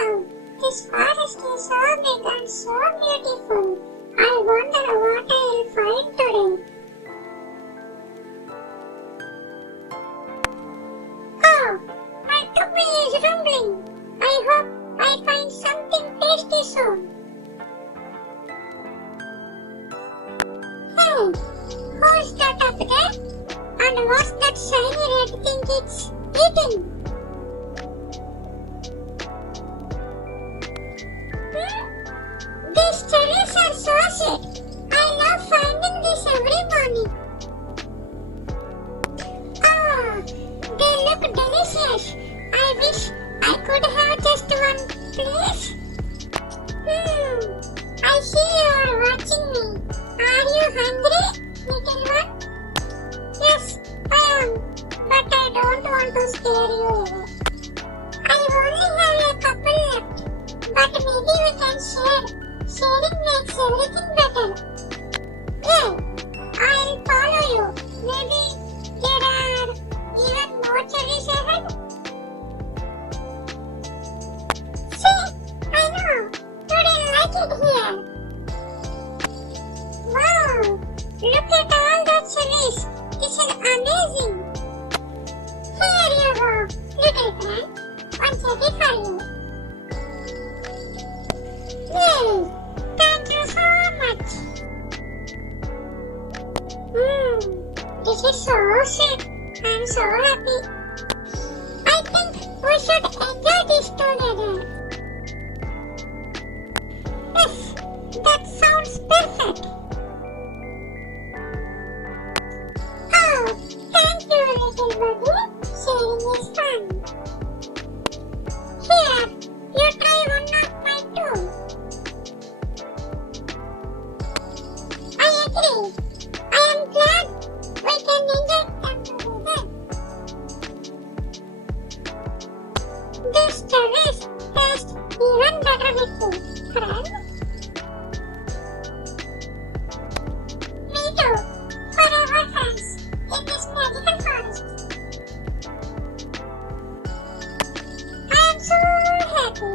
Wow, this forest is so big and so beautiful. I wonder what I will find today. Oh, my tummy is rumbling. I hope I find something tasty soon. Hey, who's that up there? And what's that shiny red thing it's eating? These cherries are so sweet. I love finding this every morning. Oh, they look delicious. I wish I could have just one, please. I see you are watching me. Are you hungry, little one? Yes, I am. But I don't want to scare you away. I only have a couple left. But maybe we can share. Sharing makes everything better. Hey, I'll follow you. Maybe there are even more cherries ahead. See, I know. You'll like it here. Wow, look at all the cherries. This is amazing. Here you go, little friend. One cherry for you. Yay! Thank you so much. This is so sweet. I'm so happy. I think we should enjoy this together. Yes, that sounds perfect. Oh, thank you, little buddy. Sharing is fun. Here, you try one of my too. I agree. I am glad we can enjoy them together. These cherries taste even better with you, friend. Me too. Forever friends in this magical forest. I am so happy.